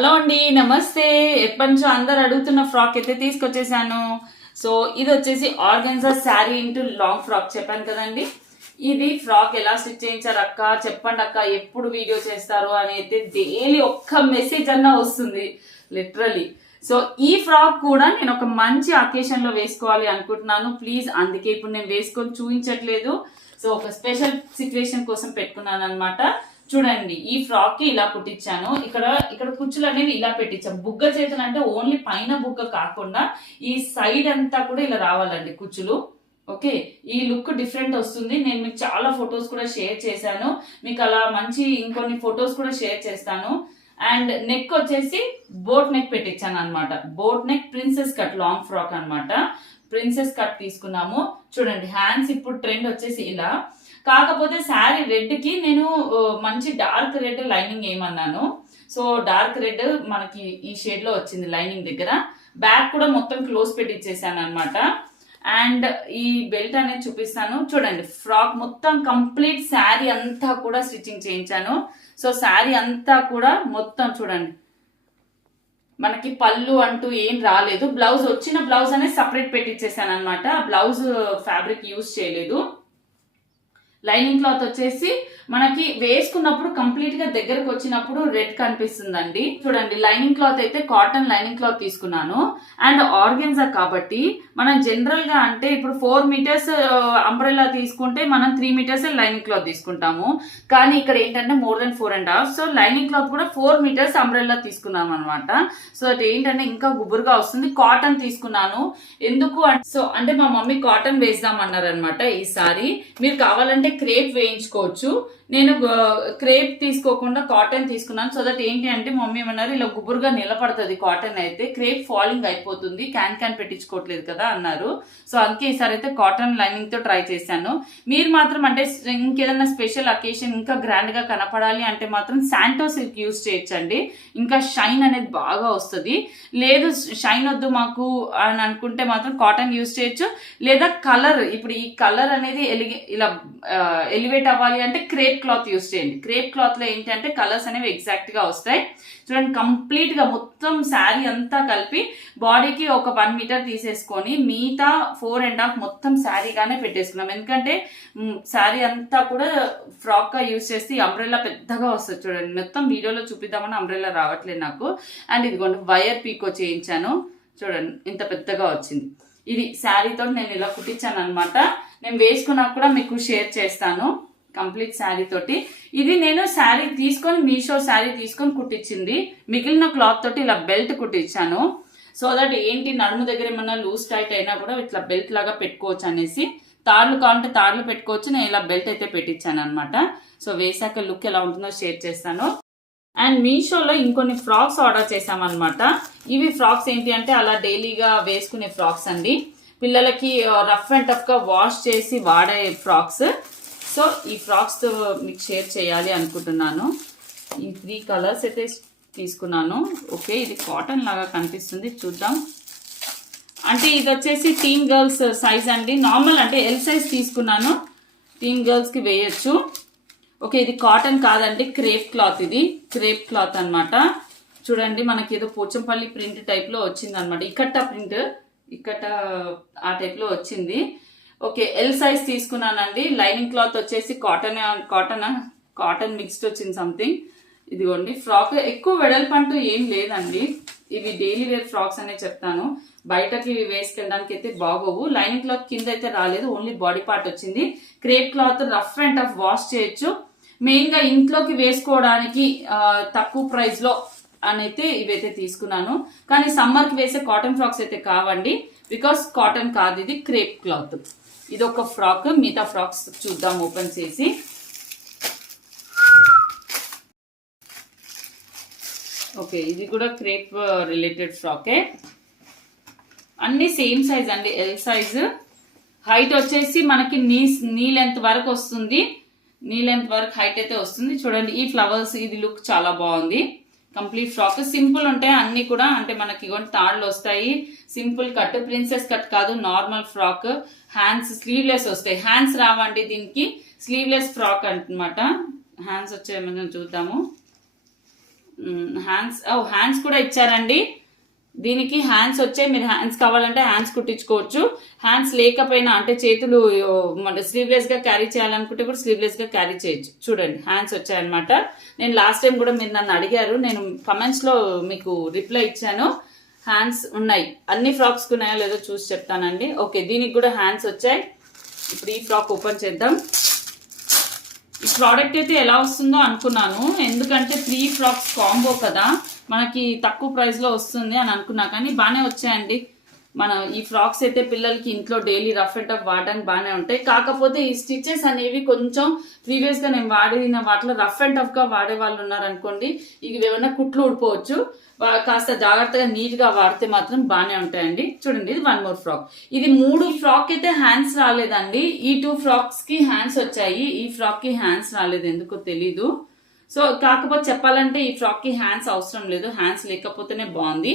Hello అండి, నమస్తే. ఎప్పటి నుంచో అందరు అడుగుతున్న ఫ్రాక్ అయితే తీసుకొచ్చేసాను. సో ఇది వచ్చేసి organza sari into long frock చెప్పాను కదండి. ఇది ఫ్రాక్ ఎలా స్టిచ్ చేయించారు అక్క, చెప్పండి అక్క, ఎప్పుడు వీడియో చేస్తారు అని అయితే డైలీ ఒక్క మెసేజ్ అన్నా వస్తుంది లిటరలీ. సో ఈ ఫ్రాక్ కూడా నేను ఒక మంచి అకేషన్ లో వేసుకోవాలి అనుకుంటున్నాను. ప్లీజ్, అందుకే ఇప్పుడు నేను వేసుకొని చూపించట్లేదు. సో ఒక స్పెషల్ సిచ్యువేషన్ కోసం పెట్టుకున్నాను అనమాట. చూడండి, ఈ ఫ్రాక్ కి ఇలా కుట్టించాను. ఇక్కడ కుచ్చులు అనేవి ఇలా పెట్టించాం. బుగ్గ చేతులు అంటే ఓన్లీ పైన బుగ్గ కాకుండా ఈ సైడ్ అంతా కూడా ఇలా రావాలండి కుచ్చులు. ఓకే, ఈ లుక్ డిఫరెంట్ వస్తుంది. నేను మీకు చాలా ఫొటోస్ కూడా షేర్ చేశాను. మీకు అలా మంచి ఇంకొన్ని ఫొటోస్ కూడా షేర్ చేస్తాను. అండ్ నెక్ వచ్చేసి బోట్ నెక్ పెట్టించాను అనమాట. Boat neck princess cut long frock అనమాట. ప్రిన్సెస్ కట్ తీసుకున్నాము. చూడండి, హ్యాండ్స్ ఇప్పుడు ట్రెండ్ వచ్చేసి ఇలా. కాకపోతే శారీ రెడ్ కి నేను మంచి డార్క్ రెడ్ లైనింగ్ ఏమన్నాను. సో డార్క్ రెడ్ మనకి ఈ షేడ్ లో వచ్చింది లైనింగ్ దగ్గర. బ్యాక్ కూడా మొత్తం క్లోజ్ పెట్టి ఇచ్చేసాను అనమాట. అండ్ ఈ బెల్ట్ అనేది చూపిస్తాను. చూడండి, ఫ్రాక్ మొత్తం కంప్లీట్ శారీ అంతా కూడా స్టిచ్చింగ్ చేయించాను. సో శారీ అంతా కూడా మొత్తం చూడండి, మనకి పళ్ళు అంటూ ఏం రాలేదు. బ్లౌజ్ వచ్చిన బ్లౌజ్ అనేది సపరేట్ పెట్టించేసాను అనమాట. బ్లౌజ్ ఫ్యాబ్రిక్ యూజ్ చేయలేదు. లైనింగ్ క్లాత్ వచ్చేసి మనకి వేసుకున్నప్పుడు కంప్లీట్ గా దగ్గరకు వచ్చినప్పుడు రెడ్ కనిపిస్తుందండి. చూడండి, లైనింగ్ క్లాత్ అయితే కాటన్ లైనింగ్ క్లాత్ తీసుకున్నాను. అండ్ ఆర్గెన్జా కాబట్టి మనం జనరల్ గా అంటే ఇప్పుడు 4 మీటర్స్ అంబ్రెల్లా తీసుకుంటే మనం 3 మీటర్స్ లైనింగ్ క్లాత్ తీసుకుంటాము. కానీ ఇక్కడ ఏంటంటే more than 4.5. So lining cloth కూడా 4 మీటర్స్ అంబ్రెల్లా తీసుకున్నాం అనమాట. సో అది ఏంటంటే ఇంకా గుబురుగా వస్తుంది. కాటన్ తీసుకున్నాను. ఎందుకు అంటే మా మమ్మీ కాటన్ వేద్దాం అన్నారు అనమాట ఈసారి. మీరు కావాలంటే క్రేప్ వేయించుకోవచ్చు. నేను క్రేప్ తీసుకోకుండా కాటన్ తీసుకున్నాను. సో దట్ ఏంటి అంటే మమ్మీ ఏమన్నారు, ఇలా గుబురుగా నిలబడుతుంది కాటన్ అయితే, క్రేప్ ఫాలింగ్ అయిపోతుంది, క్యాన్ పెట్టించుకోవట్లేదు కదా అన్నారు. సో అందుకే ఈసారి అయితే కాటన్ లైనింగ్ తో ట్రై చేశాను. మీరు మాత్రం అంటే ఇంకేదైనా స్పెషల్ అకేషన్ ఇంకా గ్రాండ్ గా కనపడాలి అంటే మాత్రం శాంటో సిల్క్ యూజ్ చేయొచ్చండి. ఇంకా షైన్ అనేది బాగా వస్తుంది. లేదు షైన్ వద్దు మాకు అని అనుకుంటే మాత్రం కాటన్ యూజ్ చేయొచ్చు. లేదా కలర్, ఇప్పుడు ఈ కలర్ అనేది ఇలా ఎలివేట్ అవ్వాలి అంటే క్రేప్ క్లాత్ యూస్ చేయండి. క్రేప్ క్లాత్ లో ఏంటంటే కలర్స్ అనేవి ఎగ్జాక్ట్ గా వస్తాయి. చూడండి, కంప్లీట్ గా మొత్తం శారీ అంతా కలిపి బాడీకి ఒక 1 మీటర్ తీసేసుకొని మిగతా 4.5 మొత్తం శారీగానే పెట్టేసుకున్నాం. ఎందుకంటే శారీ అంతా కూడా ఫ్రాక్ గా యూజ్ చేసి అంబ్రెల్లా పెద్దగా వస్తుంది. చూడండి, మొత్తం వీడియోలో చూపిద్దామని అంబ్రెల్లా రావట్లేదు నాకు. అండ్ ఇదిగోండి, వైర్ పీకో చేయించాను. చూడండి, ఇంత పెద్దగా వచ్చింది. ఇది శారీతో నేను ఇలా కుట్టించాను అనమాట. నేను వేసుకున్నాక కూడా మీకు షేర్ చేస్తాను కంప్లీట్ శారీ తోటి. ఇది నేను శారీ తీసుకొని మీషో శారీ తీసుకొని కుట్టించింది. మిగిలిన క్లాత్ తోటి ఇలా బెల్ట్ కుట్టించాను. సో దట్ ఏంటి, నడుము దగ్గర ఏమన్నా లూజ్ టైట్ అయినా కూడా ఇట్లా బెల్ట్ లాగా పెట్టుకోవచ్చు అనేసి. తాళ్ళు కావాలంటే తాళ్ళు పెట్టుకోవచ్చు. నేను ఇలా బెల్ట్ అయితే పెట్టించాను అనమాట. సో వేసాక లుక్ ఎలా ఉంటుందో షేర్ చేస్తాను. అండ్ మీషోలో ఇంకొన్ని ఫ్రాక్స్ ఆర్డర్ చేసామన్నమాట. ఇవి ఫ్రాక్స్ ఏంటి అంటే అలా డైలీగా వేసుకునే ఫ్రాక్స్ అండి. పిల్లలకి రఫ్ అండ్ టఫ్ గా వాష్ చేసి వాడే ఫ్రాక్స్. సో ఈ ఫ్రాక్స్ మీకు షేర్ చేయాలి అనుకుంటున్నాను. ఈ 3 కలర్స్ అయితే తీసుకున్నాను. ఓకే, ఇది కాటన్ లాగా కనిపిస్తుంది, చూద్దాం. అంటే ఇది వచ్చేసి టీన్ గర్ల్స్ సైజ్ అండి. నార్మల్ అంటే ఎల్ సైజ్ తీసుకున్నాను. టీన్ గర్ల్స్ కి వేయచ్చు. ఓకే, ఇది కాటన్ కాదండి, క్రేప్ క్లాత్. ఇది క్రేప్ క్లాత్ అనమాట. చూడండి, మనకి ఏదో పోచంపల్లి ప్రింట్ టైప్ లో వచ్చింది అనమాట. ఇక్కట ఆ టైప్ లో వచ్చింది. ఓకే, ఎల్ సైజ్ తీసుకున్నానండి. లైనింగ్ క్లాత్ వచ్చేసి కాటన్ మిక్స్డ్ వచ్చింది సంథింగ్. ఇదిగోండి, ఫ్రాక్ ఎక్కువ వెడల్పు అంటూ ఏం లేదండి. ఇవి డైలీ వేర్ ఫ్రాక్స్ అనే చెప్తాను. బయటకి ఇవి వేసుకెళ్ళడానికి అయితే బాగోవు. లైనింగ్ క్లాత్ కింద అయితే రాలేదు, ఓన్లీ బాడీ పార్ట్ వచ్చింది. Crepe cloth rough and tough wash చేయొచ్చు. మెయిన్ గా ఇంట్లోకి వేసుకోవడానికి తక్కువ ప్రైస్ లో అనైతే ఇవైతే తీసుకున్నాను. కానీ సమ్మర్ కి వేసే కాటన్ ఫ్రాక్స్ అయితే కావండి, బికాస్ కాటన్ కాదు, ఇది క్రేప్ క్లాత్. ఇది ఒక ఫ్రాక్. మిగతా ఫ్రాక్స్ చూద్దాం ఓపెన్ చేసి. ఓకే, ఇది కూడా క్రేప్ రిలేటెడ్ ఫ్రాకే. అన్ని సేమ్ సైజ్ అండి, ఎల్ సైజ్. హైట్ వచ్చేసి మనకి నీ లెంత్ వరకు వస్తుంది. నీ లెంత్ వరకు హైట్ అయితే వస్తుంది. చూడండి, ఈ ఫ్లవర్స్, ఇది లుక్ చాలా బాగుంది. కంప్లీట్ ఫ్రాక్ సింపుల్ ఉంటాయి అన్ని కూడా. అంటే మనకి తాళ్ళు వస్తాయి. సింపుల్ కట్, ప్రిన్సెస్ కట్ కాదు, నార్మల్ ఫ్రాక్. హ్యాండ్స్ స్లీవ్లెస్ వస్తాయి. హ్యాండ్స్ రావండి దీనికి, స్లీవ్లెస్ ఫ్రాక్ అనమాట. హ్యాండ్స్ వచ్చేయమని చూద్దాము. హ్యాండ్స్ కూడా ఇచ్చారండి. దీనికి హ్యాండ్స్ వచ్చాయి. మీరు హ్యాండ్స్ కావాలంటే హ్యాండ్స్ కుట్టించుకోవచ్చు. హ్యాండ్స్ లేకపోయినా అంటే చేతులు స్లీవ్లెస్ గా క్యారీ చేయాలనుకుంటే కూడా స్లీవ్లెస్ గా క్యారీ చేయొచ్చు. చూడండి హ్యాండ్స్ వచ్చాయన్నమాట. నేను లాస్ట్ టైం కూడా మీరు నన్ను అడిగారు, నేను కమెంట్స్ లో మీకు రిప్లై ఇచ్చాను. హ్యాండ్స్ ఉన్నాయి. అన్ని ఫ్రాక్స్ ఉన్నాయో లేదో చూసి చెప్తానండి. ఓకే, దీనికి కూడా హ్యాండ్స్ వచ్చాయి. ఇప్పుడు ఈ ఫ్రాక్ ఓపెన్ చేద్దాం. ఈ ప్రోడక్ట్ అయితే ఎలా వస్తుందో అనుకున్నాను, ఎందుకంటే 3 ఫ్రాక్స్ కాంబో కదా, మనకి తక్కువ ప్రైస్ లో వస్తుంది అని అనుకున్నా. కానీ బాగానే వచ్చాయండి. మన ఈ ఫ్రాక్స్ అయితే పిల్లలకి ఇంట్లో డైలీ రఫ్ అండ్ టఫ్ వాడడానికి బాగానే ఉంటాయి. కాకపోతే ఈ స్టిచెస్ అనేవి కొంచెం ప్రీవియస్ గా నేను వాడిన వాటిలో రఫ్ అండ్ టఫ్ గా వాడే వాళ్ళు ఉన్నారనుకోండి, ఇవి ఏమైనా కుట్లు ఊడిపోవచ్చు. కాస్త జాగ్రత్తగా నీట్ గా వాడితే మాత్రం బాగానే ఉంటాయండి. చూడండి, ఇది 1 మోర్ ఫ్రాక్. ఇది 3 ఫ్రాక్ అయితే హ్యాండ్స్ రాలేదండి. ఈ 2 ఫ్రాక్స్ కి హ్యాండ్స్ వచ్చాయి. ఈ ఫ్రాక్ కి హ్యాండ్స్ రాలేదు, ఎందుకో తెలీదు. సో కాకపోతే చెప్పాలంటే ఈ ఫ్రాక్ కి హ్యాండ్స్ అవసరం లేదు, హ్యాండ్స్ లేకపోతేనే బాగుంది.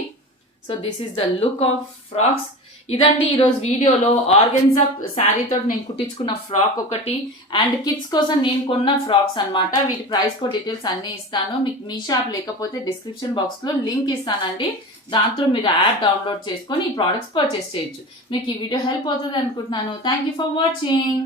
So this is the look of frocks. ఇదండి ఈరోజు వీడియోలో ఆర్గెన్జా శారీ తోటి నేను కుట్టించుకున్న ఫ్రాక్ ఒకటి, అండ్ కిడ్స్ కోసం నేను కొన్న ఫ్రాక్స్ అన్నమాట. వీటి ప్రైస్ కో డీటెయిల్స్ అన్ని ఇస్తాను. మీకు మీ షాప్ లేకపోతే డిస్క్రిప్షన్ బాక్స్ లో లింక్ ఇస్తానండి. దాంతో మీరు యాప్ డౌన్లోడ్ చేసుకొని ఈ ప్రోడక్ట్స్ పర్చేస్ చేయొచ్చు. మీకు ఈ వీడియో హెల్ప్ అవుతుంది అనుకుంటున్నాను. Thank you for watching.